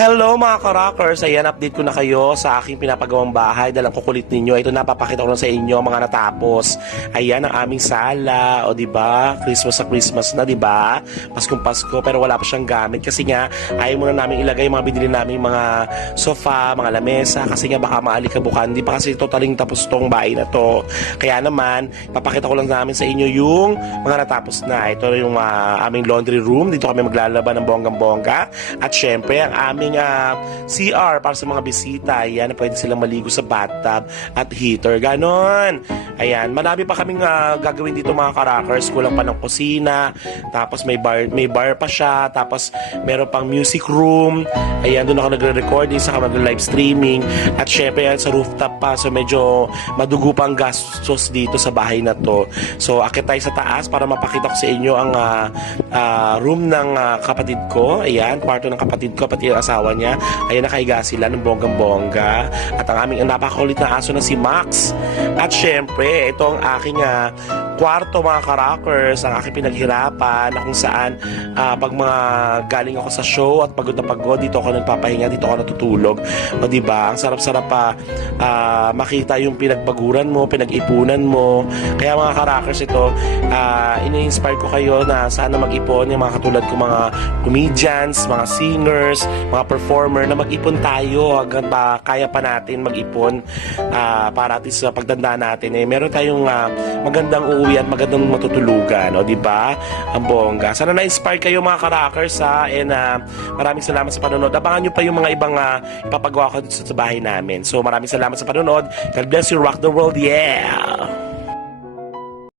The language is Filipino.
Hello mga ka-rockers! Ayan, update ko na kayo sa aking pinapagawang bahay. Dalang kukulit ninyo. Ito napapakita ko na sa inyo mga natapos. Ayan ang aming sala. O ba? Christmas sa Christmas na, ba? Paskong Pasko pero wala pa siyang gamit kasi nga ayaw muna namin ilagay yung mga binili namin mga sofa, mga lamesa kasi nga baka maalikabukan. Di pa kasi totaling tapos tong bahay na to. Kaya naman, papakita ko lang namin sa inyo yung mga natapos na. Ito yung ah, aming laundry room. Dito kami maglalaban ng bonggang-bongga. At syempre, ang aming ah, CR para sa mga bisita. Ayan, pwede silang maligo sa bathtub at heater. Ganon. Ayan, marami pa kaming ah, gagawin dito mga karakers. Kulang pa ng kusina. Tapos may bar, may bar pa siya. Tapos meron pang music room. Ayan, doon ako nagre-recording sa mag-live streaming. At syempre, yan, sa rooftop pa. So medyo madugo pang gastos dito sa bahay na to. So akit tayo sa taas para mapakita ko sa inyo ang ah, ah, room ng ah, kapatid ko. Ayan, kwarto ng kapatid ko, pati yung asawa niya. Ayan, nakahiga sila ng bonggang-bongga. At ang aming napakakulit na aso na si Max. At syempre, ito ang aking ah, kwarto mga karakers, ang aking pinaghirapan na kung saan ah, pag mga galing ako sa show at pagod na pagod, dito ako nagpapahinga, dito ako natutulog. O di ba? Ang sarap-sarap pa ah, makita yung pinagbaguran mo, pinag-ipunan mo. Kaya mga karakers ito, ah, ini-inspire ko kayo na sana mag-ipon yung mga katulad ko mga comedians, mga singers, mga performer na mag-ipon tayo hanggang pa kaya pa natin mag-ipon ah, para at sa pagtanda natin eh meron tayong ah, magandang uuwi at magandang matutulugan o di ba? Ang bongga. Sana na-inspire kayo mga karakers ha? And ah, maraming salamat sa panonood. Abangan nyo pa yung mga ibang ah, ipapagawa ko sa bahay namin. So maraming salamat sa panonood. God bless you rock the world. Yeah